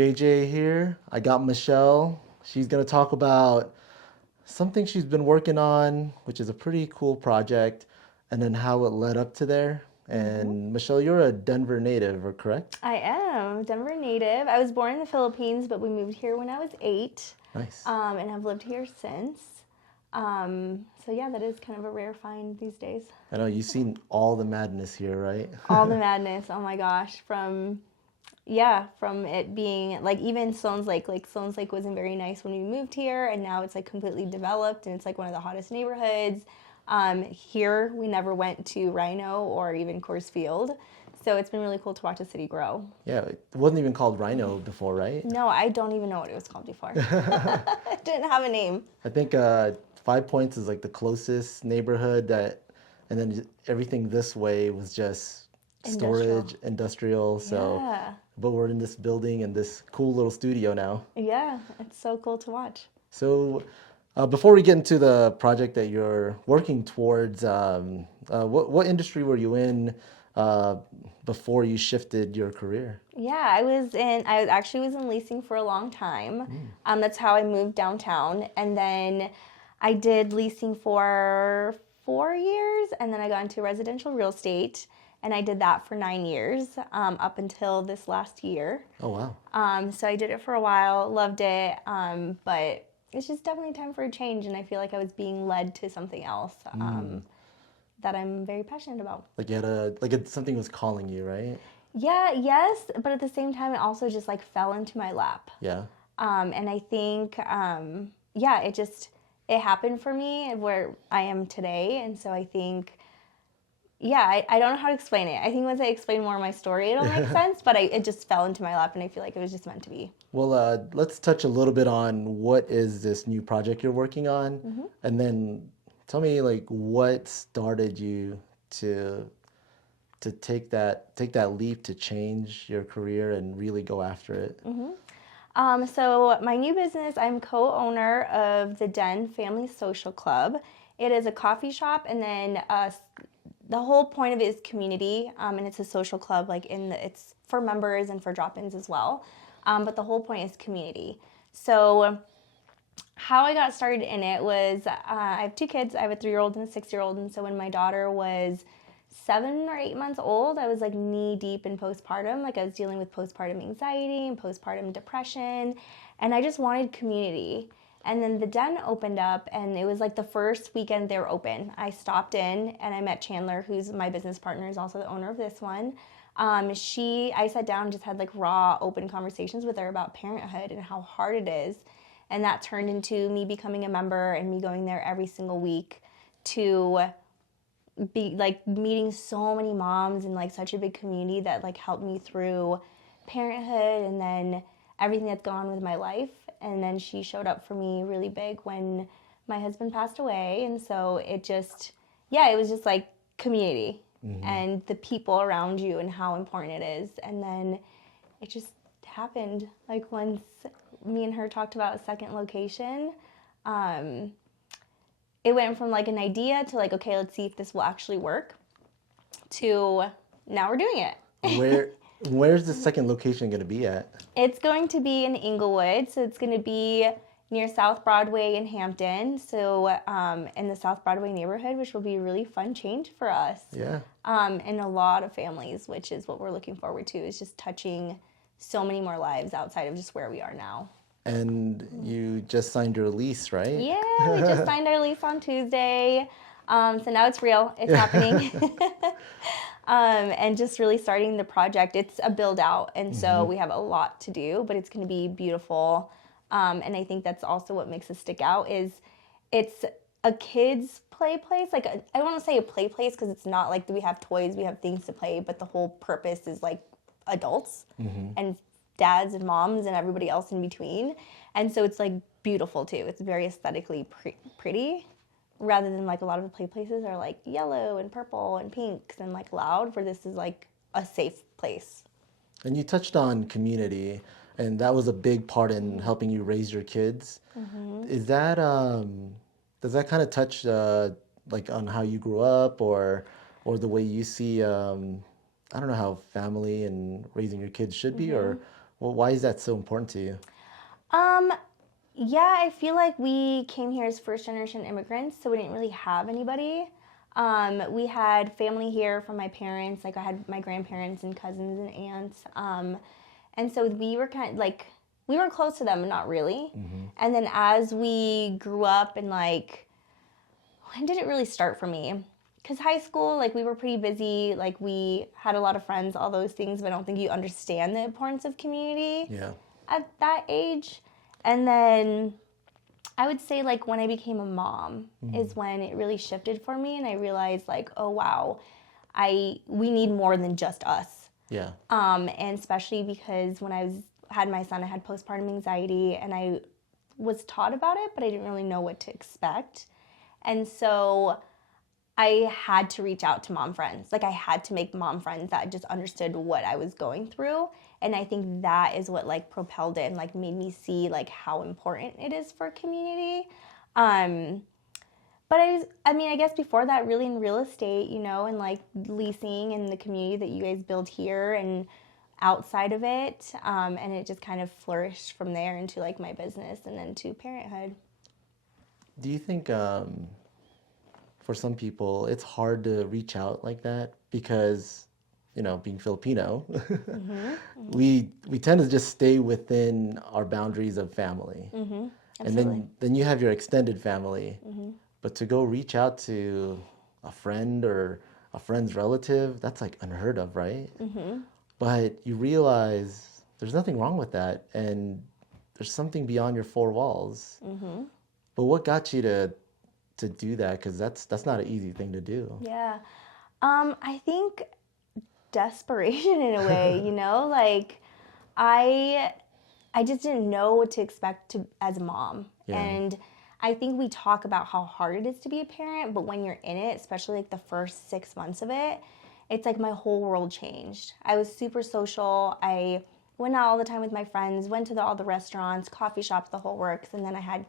JJ here. I got Michelle. She's going to talk about something she's been working on, which is a pretty cool project, and then how it led up to there. And Michelle, you're a Denver native, or correct? I am Denver native. I was born in the Philippines, but we moved here when I was 8, Nice. and have lived here since. So yeah, that is kind of a rare find these days. I know you've seen all the madness here, right? All the madness, oh my gosh, from it being like even Sloan's Lake, Sloan's Lake wasn't very nice when we moved here, and now it's like completely developed and it's like one of the hottest neighborhoods. Here we never went to Rhino or even Coors Field, so it's been really cool to watch the city grow. Yeah, it wasn't even called Rhino before, right? No, I don't even know what it was called before. It didn't have a name. I think Five Points is like the closest neighborhood and then everything this way was just storage, industrial. So, Yeah. but we're in this building and this cool little studio now. Yeah, it's so cool to watch. So, before we get into the project that you're working towards, what industry were you in before you shifted your career? Yeah, I actually was in leasing for a long time. That's how I moved downtown. And then I did leasing for 4 years, and then I got into residential real estate, and I did that for 9 years, up until this last year. Oh, wow. So I did it for a while, loved it, but it's just definitely time for a change, and I feel like I was being led to something else that I'm very passionate about. Like something was calling you, right? Yeah, yes, but at the same time, it also just like fell into my lap. Yeah. And I think, it happened for me where I am today. And so I think, I don't know how to explain it. I think once I explain more of my story, it'll make sense, but it just fell into my lap and I feel like it was just meant to be. Well, let's touch a little bit on what is this new project you're working on, and then tell me like what started you to take that leap to change your career and really go after it. So my new business, I'm co-owner of the Den Family Social Club. It is a coffee shop, and then the whole point of it is community, and it's a social club. It's for members and for drop-ins as well. But the whole point is community. So how I got started in it was I have 2 kids. I have a 3-year-old and a 6-year-old, and so when my daughter was 7 or 8 months old, I was like knee deep in postpartum. Like I was dealing with postpartum anxiety and postpartum depression, and I just wanted community. And then the Den opened up, and it was like the first weekend they were open. I stopped in and I met Chandler, who's my business partner, is also the owner of this one. I sat down and just had like raw, open conversations with her about parenthood and how hard it is. And that turned into me becoming a member and me going there every single week to be like meeting so many moms in like such a big community that like helped me through parenthood and then everything that's gone on with my life. And then she showed up for me really big when my husband passed away. And so it was just like community and the people around you and how important it is. And then it just happened. Like once me and her talked about a second location, it went from like an idea to like, okay, let's see if this will actually work, to now we're doing it. Where's the second location going to be at? It's going to be in Inglewood, so it's going to be near South Broadway in Hampton, so in the South Broadway neighborhood, which will be a really fun change for us. Yeah. And a lot of families, which is what we're looking forward to, is just touching so many more lives outside of just where we are now. And you just signed your lease, right? Yeah, we just signed our lease on Tuesday. So now it's real. It's happening. And just really starting the project. It's a build out, and so we have a lot to do, but it's going to be beautiful. And I think that's also what makes us stick out is it's a kids play place. Like I don't want to say a play place because it's not like we have toys, we have things to play, but the whole purpose is like adults and dads and moms and everybody else in between. And so it's like beautiful too. It's very aesthetically pretty, rather than like a lot of the play places are like yellow and purple and pinks and like loud, where this is like a safe place. And you touched on community, and that was a big part in helping you raise your kids. Is that does that kind of touch like on how you grew up, or the way you see I don't know how family and raising your kids should be, or Well, why is that so important to you? Um, yeah, I feel like we came here as first generation immigrants, so we didn't really have anybody. We had family here from my parents, like I had my grandparents and cousins and aunts. And so we were kind of like, we were close to them, but not really. And then as we grew up and like, when did it really start for me? Because high school, like we were pretty busy, like we had a lot of friends, all those things, but I don't think you understand the importance of community Yeah. at that age. And then I would say like when I became a mom is when it really shifted for me and I realized like, oh wow, we need more than just us. Yeah. And especially because when had my son, I had postpartum anxiety and I was taught about it, but I didn't really know what to expect. And so I had to reach out to mom friends. Like I had to make mom friends that just understood what I was going through. And I think that is what like propelled it and like made me see like how important it is for community. But I mean, I guess before that, really in real estate, you know, and like leasing and the community that you guys build here and outside of it. And it just kind of flourished from there into like my business and then to parenthood. Do you think for some people it's hard to reach out like that because, you know, being Filipino, we tend to just stay within our boundaries of family. And Absolutely. then you have your extended family. But to go reach out to a friend or a friend's relative, that's like unheard of, right? But you realize there's nothing wrong with that, and there's something beyond your four walls. But what got you to do that? Because that's not an easy thing to do. Yeah. I think desperation in a way, you know, like I just didn't know what to expect as a mom. Yeah. And I think we talk about how hard it is to be a parent, but when you're in it, especially like the first 6 months of it, it's like my whole world changed. I was super social. I went out all the time with my friends, went to all the restaurants, coffee shops, the whole works. And then I had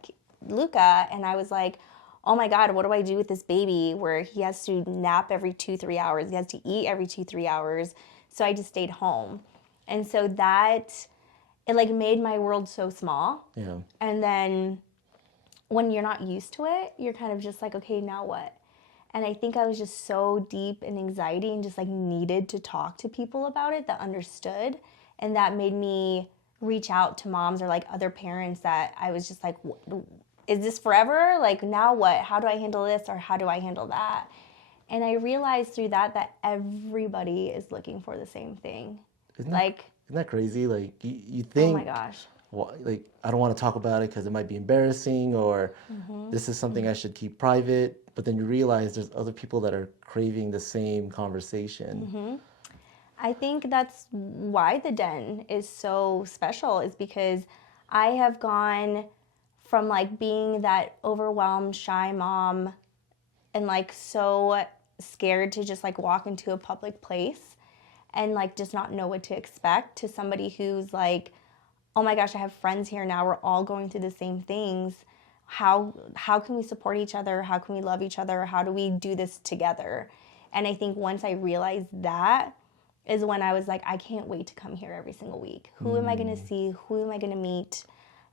Luca, and I was like, oh my God, what do I do with this baby where he has to nap every 2-3 hours? He has to eat every 2-3 hours. So I just stayed home. And so it like made my world so small. Yeah. And then when you're not used to it, you're kind of just like, okay, now what? And I think I was just so deep in anxiety and just like needed to talk to people about it that understood. And that made me reach out to moms or like other parents that I was just like, is this forever? Like, now what? How do I handle this or how do I handle that? And I realized through that everybody is looking for the same thing. Isn't Like, that crazy? Like you oh think, my gosh. well, like I don't want to talk about it because it might be embarrassing, or this is something I should keep private. But then you realize there's other people that are craving the same conversation. I think that's why the Den is so special, is because I have gone from like being that overwhelmed, shy mom and like so scared to just like walk into a public place and like just not know what to expect, to somebody who's like, oh my gosh, I have friends here now. We're all going through the same things. How can we support each other? How can we love each other? How do we do this together? And I think once I realized that is when I was like, I can't wait to come here every single week. Who am I going to see? Who am I going to meet?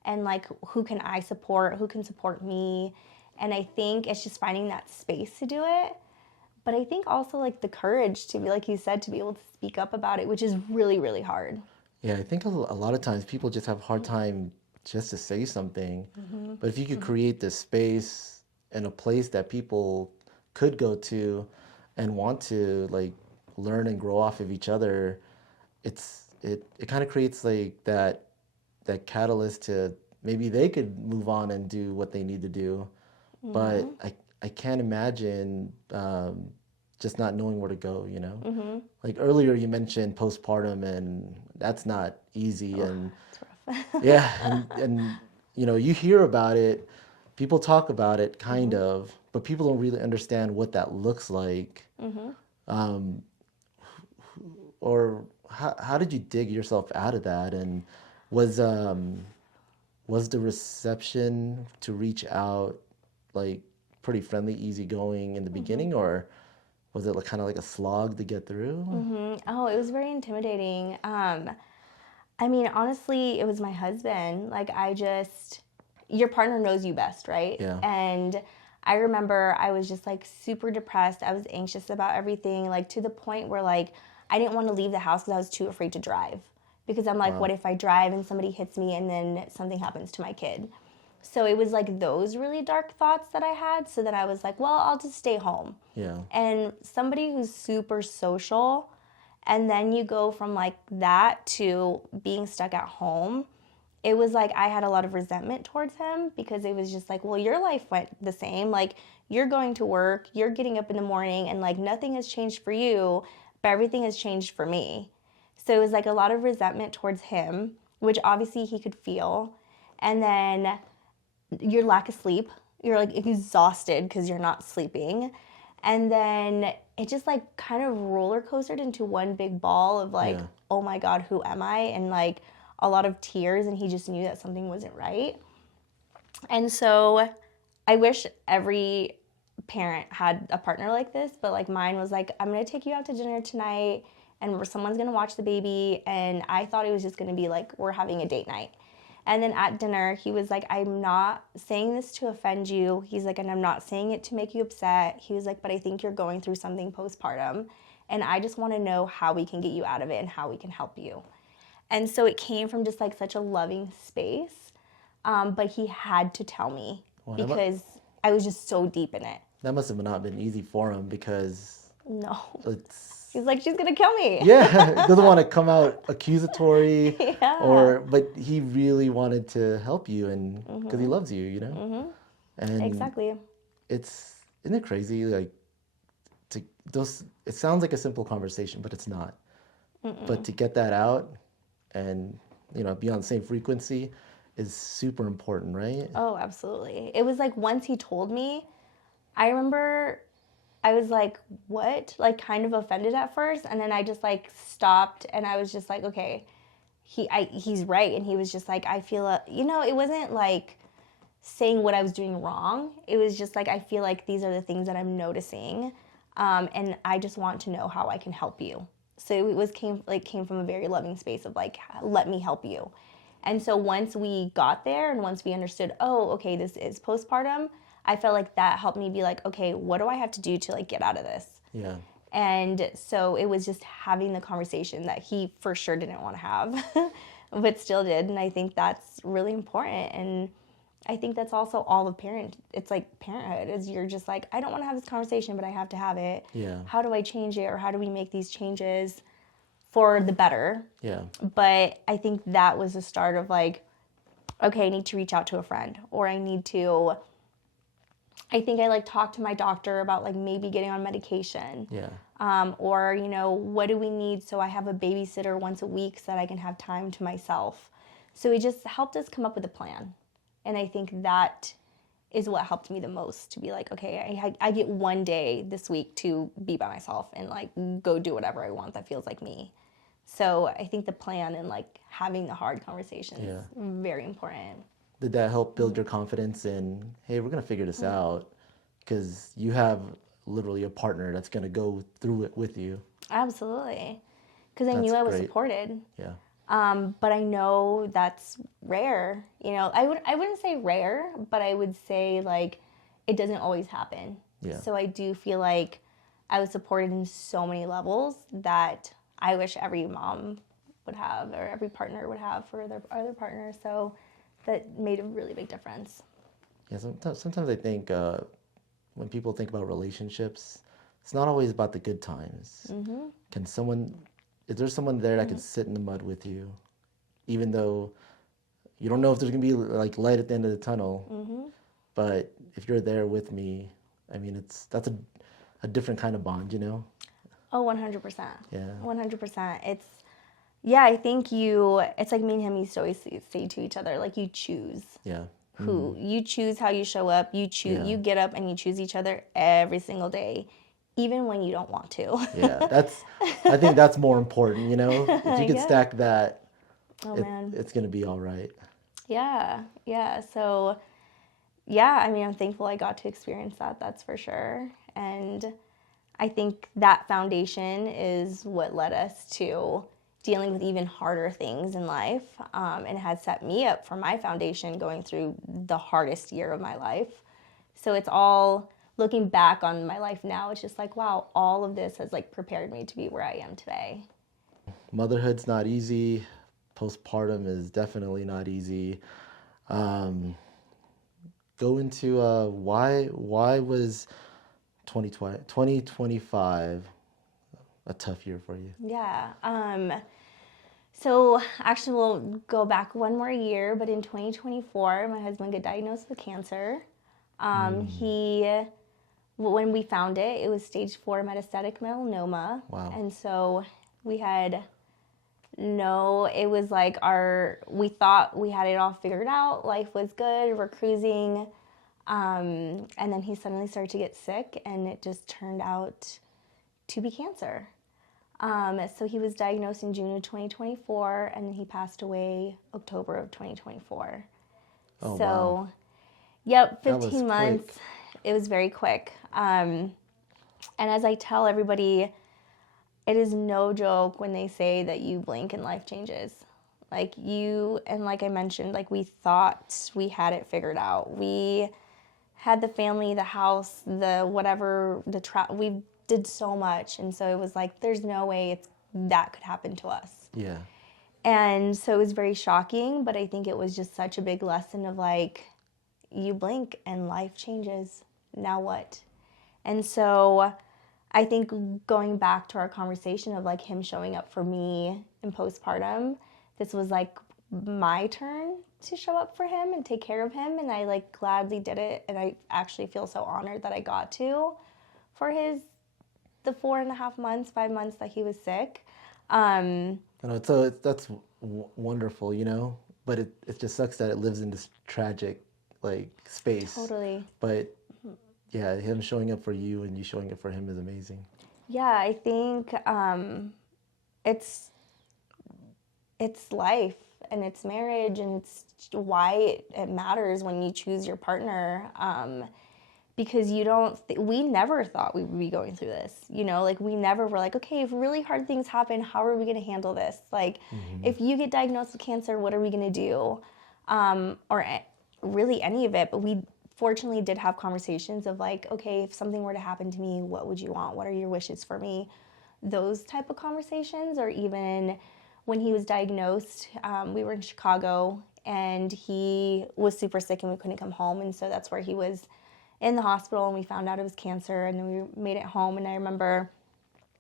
And like, who can I support? Who can support me? And I think it's just finding that space to do it. But I think also like the courage to be, like you said, to be able to speak up about it, which is really, really hard. Yeah, I think a lot of times people just have a hard time just to say something. But if you could create this space and a place that people could go to and want to like learn and grow off of each other, it kind of creates like that catalyst to maybe they could move on and do what they need to do. But I can't imagine just not knowing where to go, you know? Like earlier you mentioned postpartum, and that's not easy. And It's rough. yeah, and you know, you hear about it, people talk about it kind of, but people don't really understand what that looks like. Or how did you dig yourself out of that? And was the reception to reach out like pretty friendly, easygoing in the beginning, or was it like kind of like a slog to get through? Oh, it was very intimidating. I mean, honestly, it was my husband. Like, your partner knows you best, right? Yeah. And I remember I was just like super depressed. I was anxious about everything, like to the point where like I didn't want to leave the house because I was too afraid to drive. Because I'm like, Wow. what if I drive and somebody hits me and then something happens to my kid? So it was like those really dark thoughts that I had. So then I was like, well, I'll just stay home. Yeah. And somebody who's super social, and then you go from like that to being stuck at home, it was like I had a lot of resentment towards him because it was just like, well, your life went the same. Like, you're going to work, you're getting up in the morning, and like nothing has changed for you, but everything has changed for me. So it was like a lot of resentment towards him, which obviously he could feel. And then your lack of sleep, you're like exhausted because you're not sleeping. And then it just like kind of roller coastered into one big ball of like, Yeah. oh my God, who am I? And like a lot of tears, and he just knew that something wasn't right. And so I wish every parent had a partner like this, but like mine was like, I'm gonna take you out to dinner tonight and someone's gonna watch the baby. And I thought it was just gonna be like, we're having a date night. And then at dinner, he was like, I'm not saying this to offend you. He's like, and I'm not saying it to make you upset. He was like, but I think you're going through something postpartum. And I just want to know how we can get you out of it and how we can help you. And so it came from just like such a loving space. But he had to tell me because I was just so deep in it. That must have not been easy for him because No. it's He's like, she's going to kill me. yeah, doesn't want to come out accusatory Yeah. but he really wanted to help you and because he loves you, you know? And Exactly. isn't it crazy like it sounds like a simple conversation, but it's not. But to get that out and be on the same frequency is super important, right? Oh, absolutely. It was like once he told me, I remember I was like, what? Like kind of offended at first. And then I just like stopped and I was just like, okay, he's right. And he was just like, I feel, it wasn't like saying what I was doing wrong. It was just like, I feel like these are the things that I'm noticing. And I just want to know how I can help you. So it came from a very loving space of like, let me help you. And so once we got there and once we understood, oh, okay, this is postpartum, I felt like that helped me be like, okay, what do I have to do to like get out of this? Yeah. And so it was just having the conversation that he for sure didn't want to have, but still did. And I think that's really important. And I think that's also all of it's like parenthood is you're just like, I don't want to have this conversation, but I have to have it. Yeah. How do I change it? Or how do we make these changes for the better? Yeah. But I think that was the start of like, okay, I need to reach out to a friend, or I think I like talked to my doctor about like maybe getting on medication. Yeah. Or, what do we need so I have a babysitter once a week so that I can have time to myself. So it just helped us come up with a plan. And I think that is what helped me the most to be like, okay, I get one day this week to be by myself and like go do whatever I want that feels like me. So I think the plan and like having the hard conversations is very important. Did that help build your confidence in, hey, we're going to figure this out? Because you have literally a partner that's going to go through it with you. Absolutely. Because I knew I was supported. Yeah. But I know that's rare. I wouldn't say rare, but I would say like it doesn't always happen. Yeah. So I do feel like I was supported in so many levels that I wish every mom would have or every partner would have for their other partner. So that made a really big difference. Yeah, sometimes I think when people think about relationships, it's not always about the good times. Is there someone there that can sit in the mud with you, even though you don't know if there's going to be like light at the end of the tunnel, but if you're there with me, I mean, that's a different kind of bond, Oh, 100%. Yeah. 100%. I think it's like me and him used to always say to each other, like you choose. Yeah. Who you choose how you show up. You choose. You get up and you choose each other every single day, even when you don't want to. Yeah, I think that's more important. If you could stack that, man, it's gonna be all right. Yeah. So, I mean, I'm thankful I got to experience that. That's for sure. And I think that foundation is what led us to dealing with even harder things in life, and has set me up for my foundation going through the hardest year of my life. So it's all, looking back on my life now, it's just like, wow, all of this has like prepared me to be where I am today. Motherhood's not easy. Postpartum is definitely not easy. Um, Go into why was 2025 a tough year for you? Yeah. So actually, we'll go back one more year, but in 2024, my husband got diagnosed with cancer. When we found it, it was stage 4 metastatic melanoma. Wow. And so we had it was like we thought we had it all figured out. Life was good. We're cruising. And then he suddenly started to get sick, and it just turned out to be cancer. So he was diagnosed in June of 2024, and then he passed away October of 2024. Oh, So, wow. yep, That was 15 months. quick. It was very quick. And as I tell everybody, it is no joke when they say that you blink and life changes. Like like I mentioned, like we thought we had it figured out. We had the family, the house, the whatever, we did so much. And so it was like, there's no way that could happen to us. Yeah. And so it was very shocking, but I think it was just such a big lesson of like, you blink and life changes. Now what? And so I think going back to our conversation of like him showing up for me in postpartum, this was like my turn to show up for him and take care of him. And I like gladly did it. And I actually feel so honored that I got to for the 4.5 months, 5 months that he was sick. So that's wonderful, but it just sucks that it lives in this tragic like space. Totally. But yeah, him showing up for you and you showing up for him is amazing. Yeah, I think it's life and it's marriage, and it's why it matters when you choose your partner, because we never thought we would be going through this, like we never were like, okay, if really hard things happen, how are we going to handle this? Like, if you get diagnosed with cancer, what are we going to do? Or really any of it, but we fortunately did have conversations of like, okay, if something were to happen to me, what would you want? What are your wishes for me? Those type of conversations. Or even when he was diagnosed, we were in Chicago and he was super sick and we couldn't come home. And so that's where he was in the hospital, and we found out it was cancer, and then we made it home. And I remember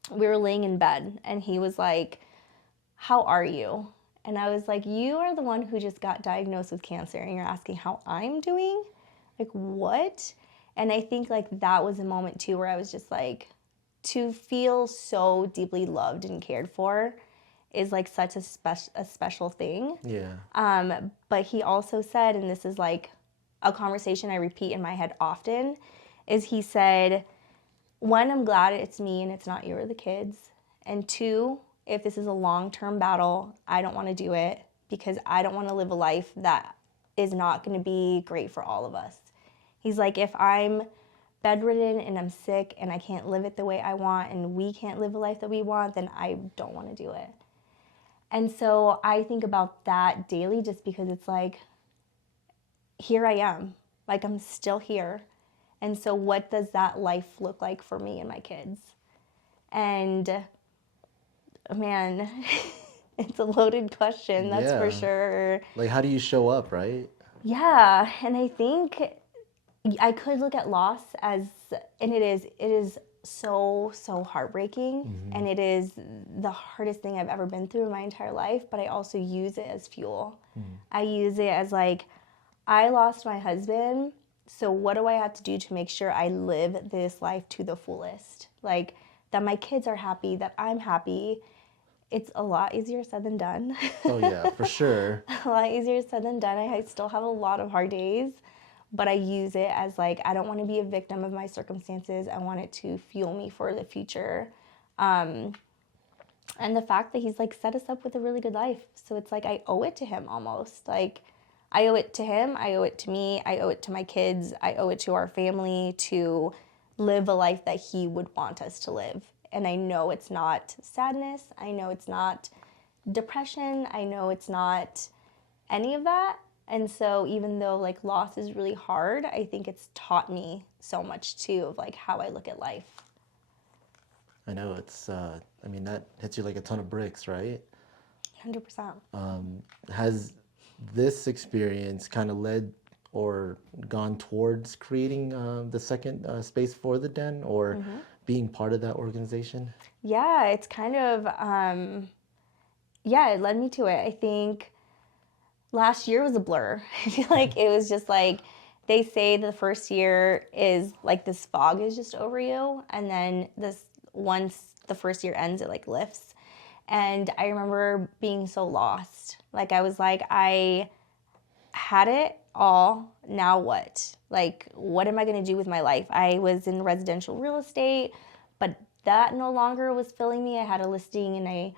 we were laying in bed and he was like, how are you? And I was like, you are the one who just got diagnosed with cancer and you're asking how I'm doing? Like, what? And I think like that was a moment too where I was just like, to feel so deeply loved and cared for is like such a special thing. Yeah. But he also said, and this is like a conversation I repeat in my head often, is he said, 1, I'm glad it's me and it's not you or the kids. And 2, if this is a long-term battle, I don't want to do it because I don't want to live a life that is not going to be great for all of us. He's like, if I'm bedridden and I'm sick and I can't live it the way I want and we can't live a life that we want, then I don't want to do it. And so I think about that daily just because it's like, here I am, like I'm still here. And so what does that life look like for me and my kids? And man, it's a loaded question, that's for sure. Like, how do you show up, right? Yeah, and I think I could look at loss as, and it is so heartbreaking, and it is the hardest thing I've ever been through in my entire life, but I also use it as fuel. I use it as like, I lost my husband, so what do I have to do to make sure I live this life to the fullest? Like, that my kids are happy, that I'm happy. It's a lot easier said than done. Oh yeah, for sure. A lot easier said than done. I still have a lot of hard days, but I use it as like, I don't want to be a victim of my circumstances. I want it to fuel me for the future. And the fact that he's like set us up with a really good life. So it's like, I owe it to him almost. Like, I owe it to him, I owe it to me, I owe it to my kids, I owe it to our family to live a life that he would want us to live. And I know it's not sadness, I know it's not depression. I know it's not any of that. And so even though like loss is really hard, I think it's taught me so much too of like how I look at life. I know it's, I mean, that hits you like a ton of bricks, right? 100%. Has this experience kind of led or gone towards creating the second space for the Den, or being part of that organization? Yeah, it's kind of, yeah, it led me to it. I think last year was a blur. I feel like it was just like, they say the first year is like this fog is just over you. And then this, once the first year ends, it like lifts. And I remember being so lost. Like I was like, I had it all. Now what? Like, what am I going to do with my life? I was in residential real estate, but that no longer was filling me. I had a listing and I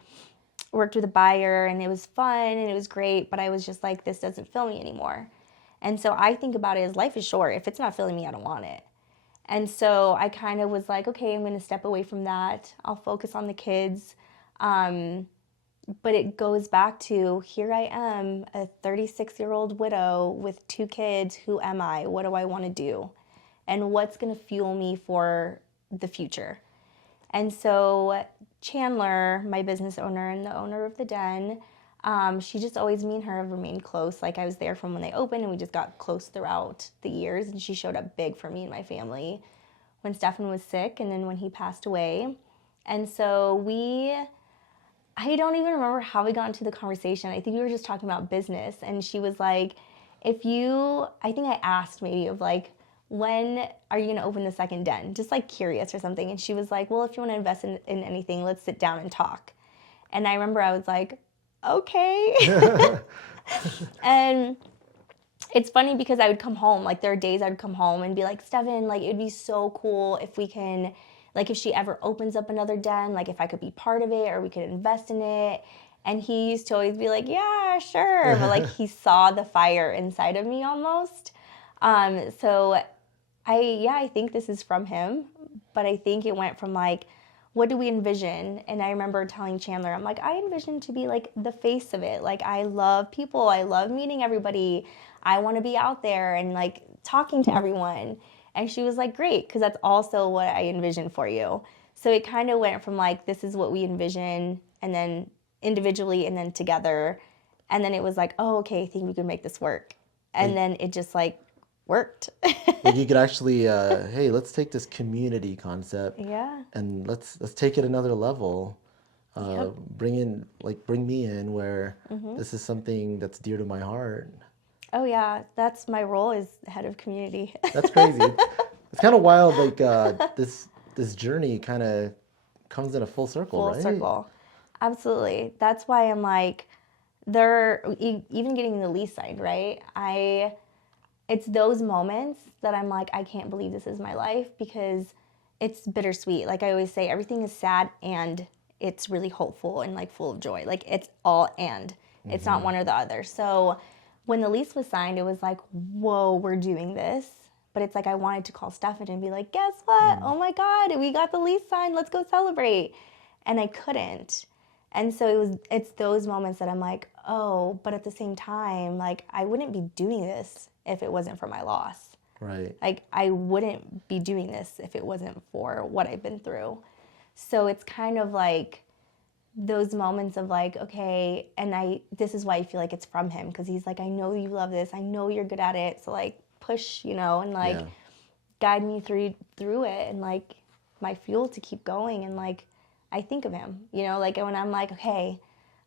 worked with a buyer and it was fun and it was great, but I was just like, this doesn't fill me anymore. And so I think about it as life is short. If it's not filling me, I don't want it. And so I kind of was like, okay, I'm going to step away from that. I'll focus on the kids. But it goes back to, here I am, a 36-year-old widow with 2 kids. Who am I? What do I want to do? And what's going to fuel me for the future? And so Chandler, my business owner and the owner of the Den, she just always, me and her have remained close. Like I was there from when they opened and we just got close throughout the years. And she showed up big for me and my family when Stefan was sick and then when he passed away. And so I don't even remember how we got into the conversation. I think we were just talking about business. And she was like, I think I asked maybe of like, when are you going to open the second Den? Just like curious or something. And she was like, well, if you want to invest in anything, let's sit down and talk. And I remember I was like, okay. And it's funny because I would come home, like there are days I would come home and be like, Stefan, like it'd be so cool if we can, like if she ever opens up another Den, like if I could be part of it or we could invest in it. And he used to always be like, yeah, sure. But like he saw the fire inside of me almost. So I think this is from him, but I think it went from like, what do we envision? And I remember telling Chandler, I'm like, I envision to be like the face of it. Like I love people. I love meeting everybody. I want to be out there and like talking to everyone. And she was like, great, because that's also what I envision for you. So it kind of went from like, this is what we envision, and then individually and then together. And then it was like, oh, okay, I think we could make this work. And then it just like worked. Like you could actually, hey, let's take this community concept, Yeah. and let's take it another level. Yep. Bring me in where this is something that's dear to my heart. Oh yeah, that's my role as head of community. That's crazy. It's kind of wild. Like this journey kind of comes in a full circle, right? Full circle. Absolutely. That's why I'm like, even getting the lease signed, right? It's those moments that I'm like, I can't believe this is my life, because it's bittersweet. Like I always say, everything is sad and it's really hopeful and like full of joy. Like it's all and. It's not one or the other. So when the lease was signed, it was like, whoa, we're doing this. But it's like I wanted to call Stefan and be like, guess what? Oh my God, we got the lease signed. Let's go celebrate. And I couldn't. And so it's those moments that I'm like, oh, but at the same time, like I wouldn't be doing this if it wasn't for my loss. Right. Like I wouldn't be doing this if it wasn't for what I've been through. So it's kind of like those moments of like, okay, and this is why I feel like it's from him, because he's like, I know you love this. I know you're good at it. So like push, and like guide me through it, and like my fuel to keep going. And like, I think of him, like when I'm like, okay,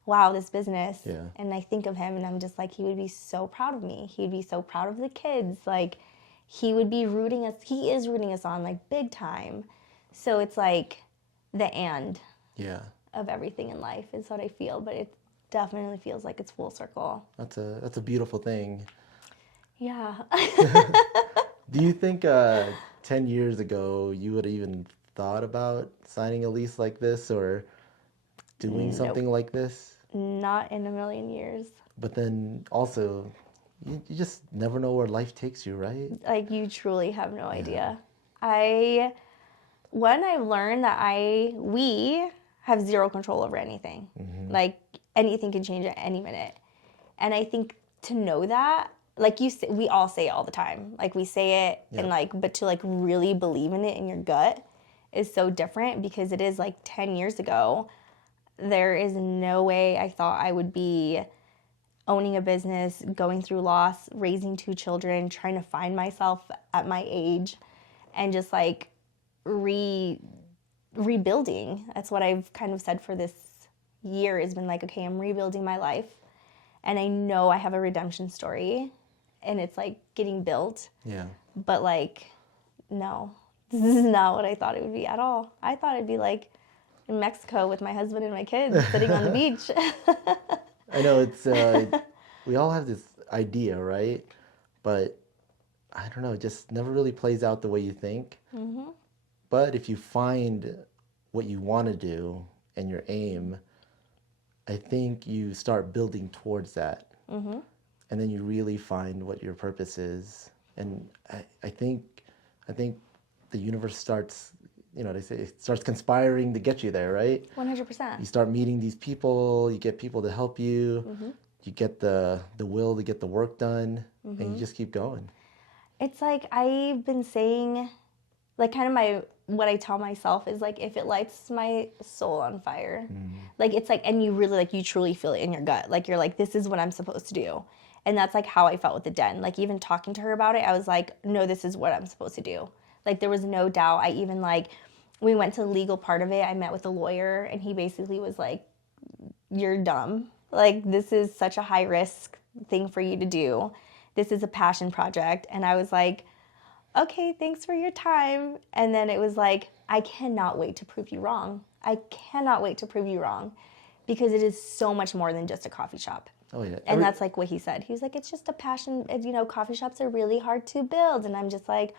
wow, this business. Yeah. And I think of him and I'm just like, he would be so proud of me. He'd be so proud of the kids. Like he would be he is rooting us on like big time. So it's like the and of everything in life is what I feel, but it definitely feels like it's full circle. That's a beautiful thing. Yeah. Do you think 10 years ago you would have even thought about signing a lease like this or doing something like this? Not in a million years. But then also, you just never know where life takes you, right? Like you truly have no idea. When I've learned that we have zero control over anything. Like anything can change at any minute. And I think to know that, like you say, we all say it all the time. Like we say it and like, but to like really believe in it in your gut is so different, because it is like 10 years ago. There is no way I thought I would be owning a business, going through loss, raising 2 children, trying to find myself at my age, and just like rebuilding. That's what I've kind of said for this year, has been like, okay, I'm rebuilding my life. And I know I have a redemption story, and it's like getting built. Yeah. But like, no, this is not what I thought it would be at all. I thought it'd be like in Mexico with my husband and my kids sitting on the beach. I know it's, we all have this idea, right? But I don't know, it just never really plays out the way you think. Mm-hmm. But if you find what you want to do and your aim, I think you start building towards that. Mm-hmm. And then you really find what your purpose is. And I think the universe starts, they say it starts conspiring to get you there, right? 100%. You start meeting these people, you get people to help you, mm-hmm. you get the will to get the work done, mm-hmm. and you just keep going. It's like I've been saying, like kind of what I tell myself is like, if it lights my soul on fire, like it's like, and you really like, you truly feel it in your gut. Like you're like, this is what I'm supposed to do. And that's like how I felt with the den. Like even talking to her about it, I was like, no, this is what I'm supposed to do. Like there was no doubt. I even like, we went to the legal part of it. I met with a lawyer, and he basically was like, you're dumb. Like this is such a high risk thing for you to do. This is a passion project. And I was like, okay, thanks for your time. And then it was like, I cannot wait to prove you wrong. I cannot wait to prove you wrong, because it is so much more than just a coffee shop. Oh, yeah. And that's like what he said. He was like, it's just a passion. Coffee shops are really hard to build. And I'm just like,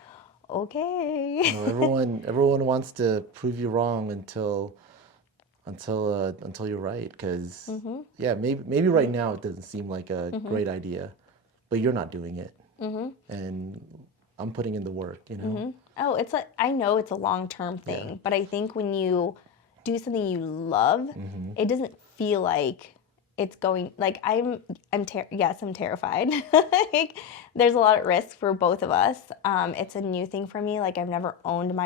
okay. Everyone wants to prove you wrong until you're right. Because, mm-hmm. yeah, maybe right now it doesn't seem like a mm-hmm. great idea, but you're not doing it. Mm-hmm. And I'm putting in the work, Mm-hmm. Oh, I know it's a long-term thing, yeah. But I think when you do something you love, mm-hmm. it doesn't feel like it's going, like I'm terrified. Like there's a lot of risk for both of us. It's a new thing for me. Like I've never owned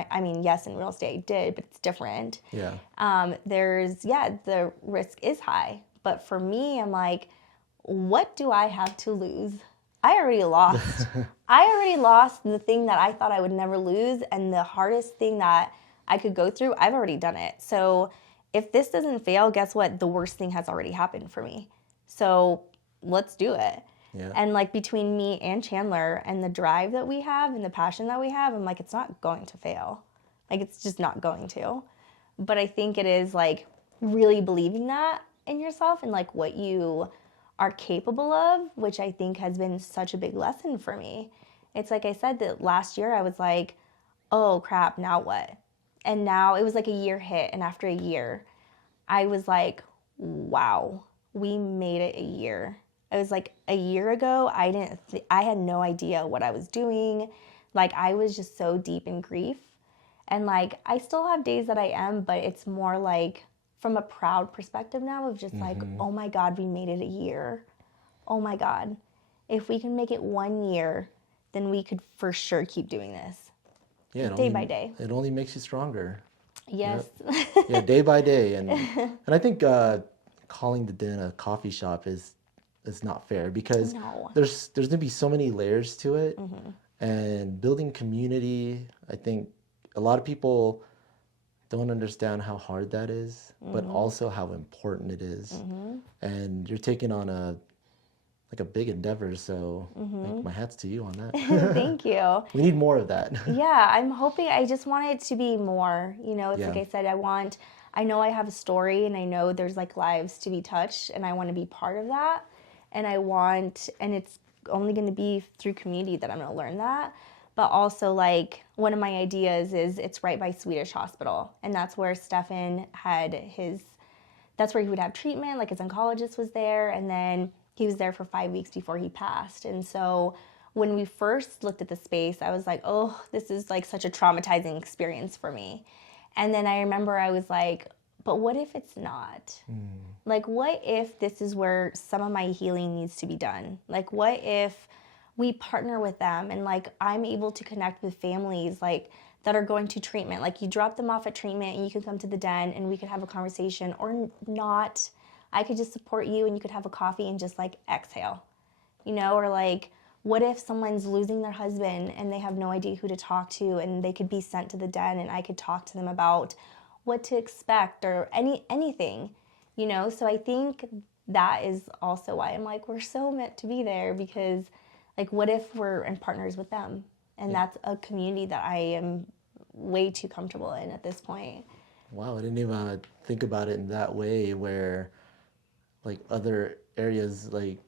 yes, in real estate I did, but it's different. Yeah. The risk is high, but for me, I'm like, what do I have to lose? I already lost. I already lost the thing that I thought I would never lose, and the hardest thing that I could go through, I've already done it. So if this doesn't fail, guess what? The worst thing has already happened for me. So let's do it. Yeah. And like between me and Chandler and the drive that we have and the passion that we have, I'm like, it's not going to fail. Like it's just not going to. But I think it is like really believing that in yourself and like what you are capable of, which I think has been such a big lesson for me. It's like I said that last year I was like, oh crap, now what? And now it was like a year hit, and after a year, I was like, wow, we made it a year. It was like a year ago, I had no idea what I was doing. Like I was just so deep in grief. And like I still have days that I am, but it's more like from a proud perspective now of just mm-hmm. like, oh my God, we made it a year. Oh my God. If we can make it 1 year, then we could for sure keep doing this. Yeah, day by day. It only makes you stronger. Yes. Yep. Yeah, day by day. And I think calling the den a coffee shop is not fair, because there's going to be so many layers to it. Mm-hmm. And building community, I think a lot of people don't understand how hard that is, mm-hmm. but also how important it is. Mm-hmm. And you're taking on a big endeavor, so mm-hmm. like, my hat's to you on that. Thank you. We need more of that. Yeah, I'm hoping, I just want it to be more, it's like I said, I know I have a story, and I know there's like lives to be touched, and I want to be part of that. And and it's only going to be through community that I'm going to learn that. But also like one of my ideas is it's right by Swedish Hospital, and that's where Stefan had that's where he would have treatment, like his oncologist was there, and then he was there for 5 weeks before he passed. And so when we first looked at the space, I was like, oh, this is like such a traumatizing experience for me. And then I remember I was like, but what if it's not? Like, what if this is where some of my healing needs to be done? Like, what if we partner with them and like I'm able to connect with families like that are going to treatment? Like, you drop them off at treatment and you can come to the den and we could have a conversation, or not. I could just support you and you could have a coffee and just like exhale, you know? Or like, what if someone's losing their husband and they have no idea who to talk to, and they could be sent to the den and I could talk to them about what to expect, or anything, you know? So I think that is also why I'm like, we're so meant to be there, because like, what if we're in partners with them? And that's a community that I am way too comfortable in at this point. Wow, I didn't even think about it in that way, where like other areas like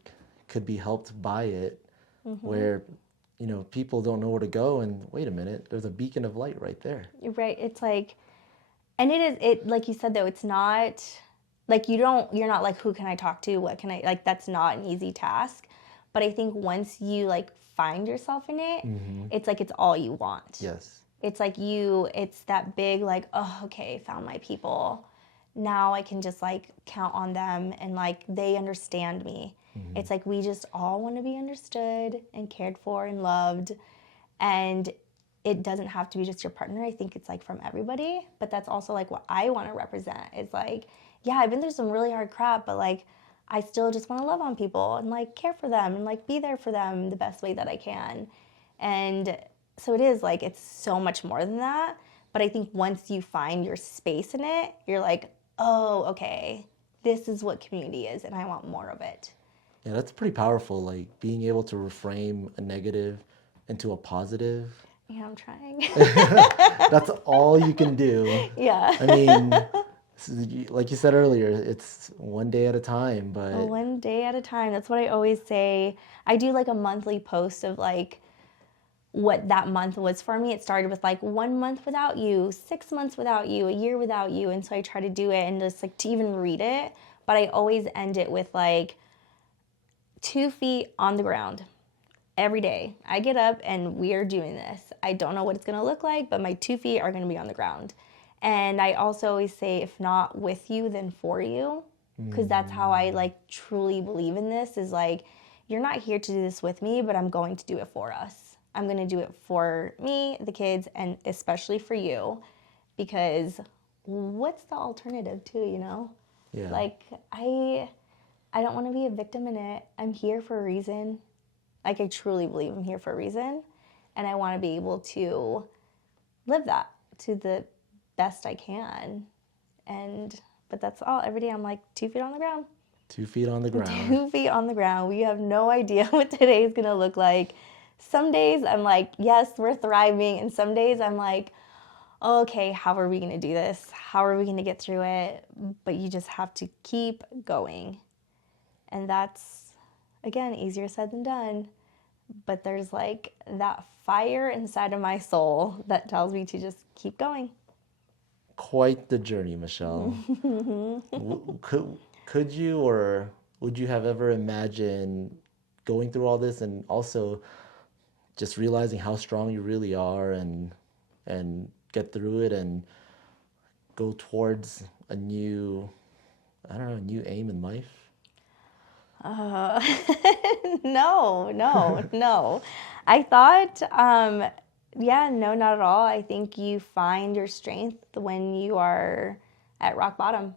could be helped by it, where people don't know where to go, and wait a minute, there's a beacon of light right there. You're right. It's like, and it like you said though, it's not like you're not like, who can I talk to? What can I, like, that's not an easy task. But I think once you like find yourself in it, it's like it's all you want. Yes. It's like it's that big like, oh, okay, found my people. Now I can just like count on them and like they understand me. It's like we just all want to be understood and cared for and loved. And it doesn't have to be just your partner. I think it's like from everybody. But that's also like what I want to represent. It's like, yeah, I've been through some really hard crap, but like I still just want to love on people and like care for them and like be there for them the best way that I can. And so it is like, it's so much more than that. But I think once you find your space in it, you're like, oh, okay, this is what community is, and I want more of it. Yeah, that's pretty powerful, like being able to reframe a negative into a positive. Yeah, I'm trying. That's all you can do. Yeah. I mean, like you said earlier, it's one day at a time, but One day at a time. That's what I always say. I do like a monthly post of like what that month was for me. It started with like 1 month without you, 6 months without you, a year without you. And so I try to do it and just like to even read it. But I always end it with like 2 feet on the ground every day. I get up and we are doing this. I don't know what it's going to look like, but my 2 feet are going to be on the ground. And I also always say, if not with you, then for you. Because that's how I like truly believe in this, is like, you're not here to do this with me, but I'm going to do it for us. I'm going to do it for me, the kids, and especially for you. Because what's the alternative to, you know? yeah. Like, I don't want to be a victim in it. I'm here for a reason. Like, I truly believe I'm here for a reason. And I want to be able to live that to the best I can. But that's all. Every day I'm like 2 feet on the ground. 2 feet on the ground. 2 feet on the ground. We have no idea what today is going to look like. Some days I'm like, yes, we're thriving. And some days I'm like, okay, how are we going to do this? How are we going to get through it? But you just have to keep going. And that's, again, easier said than done. But there's like that fire inside of my soul that tells me to just keep going. Quite the journey, Michelle. Could you, or would you have ever imagined going through all this, and also just realizing how strong you really are, and get through it and go towards a new aim in life? No. I thought, no, not at all. I think you find your strength when you are at rock bottom.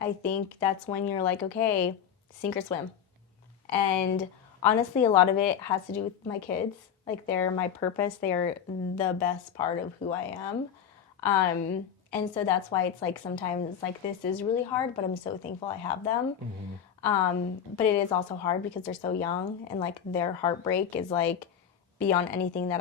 I think that's when you're like, okay, sink or swim. And honestly, a lot of it has to do with my kids. Like, they're my purpose. They are the best part of who I am. And so that's why it's like, sometimes it's like, this is really hard, but I'm so thankful I have them. But it is also hard because they're so young, and like their heartbreak is like beyond anything that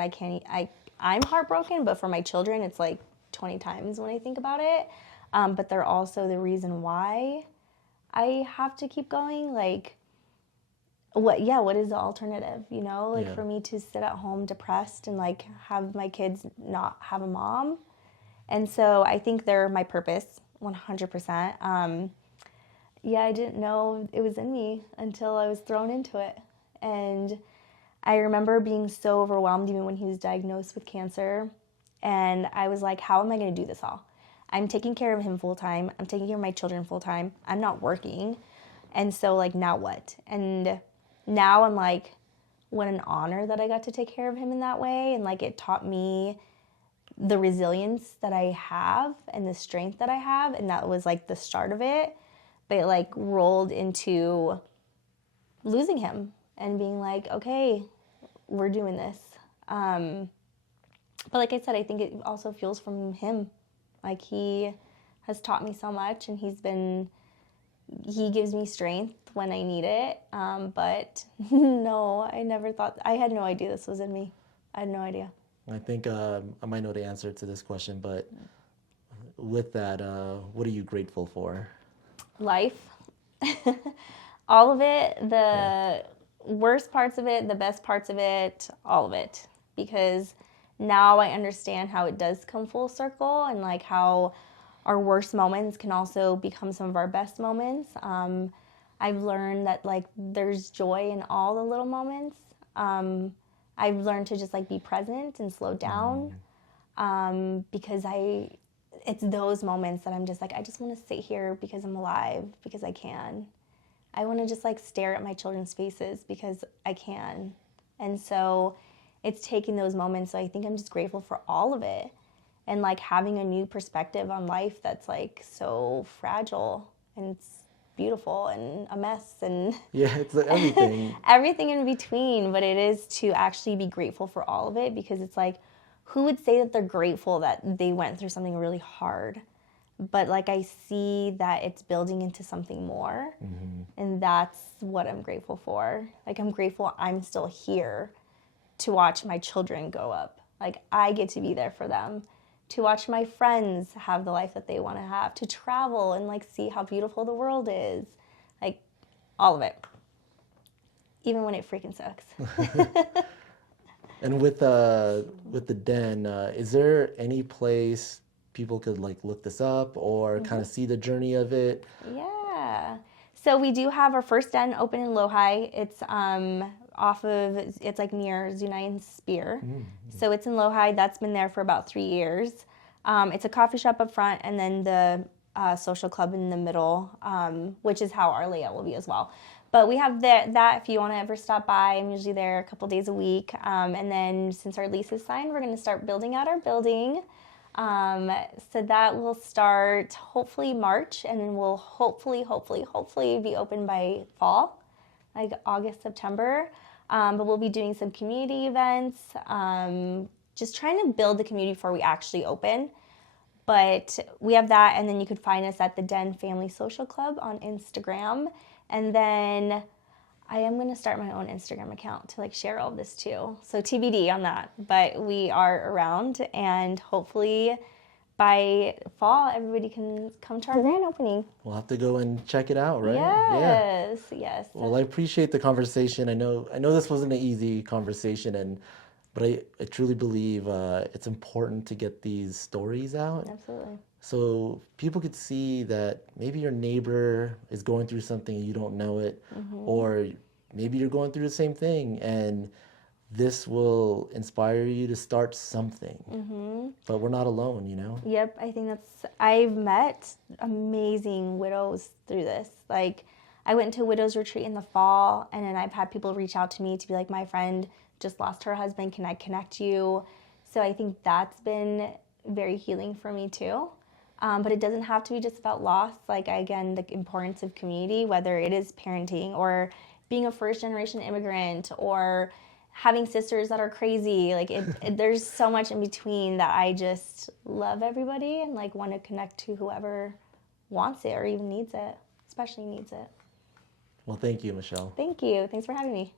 I'm heartbroken, but for my children, it's like 20 times when I think about it. But they're also the reason why I have to keep going. Like, what is the alternative? You know, like for me to sit at home depressed and like have my kids not have a mom. And so I think they're my purpose 100%. I didn't know it was in me until I was thrown into it. And I remember being so overwhelmed even when he was diagnosed with cancer. And I was like, how am I going to do this all? I'm taking care of him full time. I'm taking care of my children full time. I'm not working. And so, like, now what? And now I'm like, what an honor that I got to take care of him in that way. And, like, it taught me the resilience that I have and the strength that I have. And that was, like, the start of it. But it, like, rolled into losing him and being like, okay, we're doing this. But like I said, I think it also fuels from him. Like, he has taught me so much, and he gives me strength when I need it. But no, I had no idea this was in me. I had no idea. I think I might know the answer to this question, but with that, what are you grateful for? Life. All of it, the worst parts of it, the best parts of it, all of it. Because now I understand how it does come full circle, and like how our worst moments can also become some of our best moments. I've learned that like there's joy in all the little moments. I've learned to just like be present and slow down, because it's those moments that I'm just like, I just want to sit here because I'm alive, because I can. I want to just like stare at my children's faces because I can. And so it's taking those moments. So I think I'm just grateful for all of it, and like having a new perspective on life that's like so fragile, and it's beautiful and a mess, and Yeah, it's like everything. everything in between. But it is to actually be grateful for all of it, because it's like, who would say that they're grateful that they went through something really hard? But like I see that it's building into something more, and that's what I'm grateful for. Like, I'm grateful I'm still here to watch my children grow up. Like, I get to be there for them, to watch my friends have the life that they want to have, to travel and like see how beautiful the world is, like all of it, even when it freaking sucks. And with the den, is there any place people could like look this up or kind of see the journey of it? Yeah. So we do have our first den open in Lohi. It's it's like near Zunai and Spear. So it's in Lohi. That's been there for about 3 years. It's a coffee shop up front, and then the social club in the middle, which is how our layout will be as well. But we have that if you want to ever stop by. I'm usually there a couple days a week. And then since our lease is signed, we're going to start building out our building. So that will start hopefully March, and then we'll hopefully be open by fall, like August, September. But we'll be doing some community events, just trying to build the community before we actually open. But we have that, and then you could find us at the Den Family Social Club on Instagram. And then I am going to start my own Instagram account to like share all of this too. So TBD on that. But we are around, and hopefully by fall everybody can come to our grand opening. We'll have to go and check it out, right? Yes, Yeah. yes. Well, I appreciate the conversation. I know this wasn't an easy conversation, but I truly believe it's important to get these stories out. Absolutely. So people could see that maybe your neighbor is going through something and you don't know it, or maybe you're going through the same thing, and this will inspire you to start something. But we're not alone, you know? Yep, I think I've met amazing widows through this. Like, I went to a widow's retreat in the fall, and then I've had people reach out to me to be like, my friend just lost her husband, can I connect you? So I think that's been very healing for me too. But it doesn't have to be just about loss. Like, again, the importance of community, whether it is parenting or being a first-generation immigrant or having sisters that are crazy. Like, there's so much in between that I just love everybody and, like, want to connect to whoever wants it or even needs it, especially needs it. Well, thank you, Michelle. Thank you. Thanks for having me.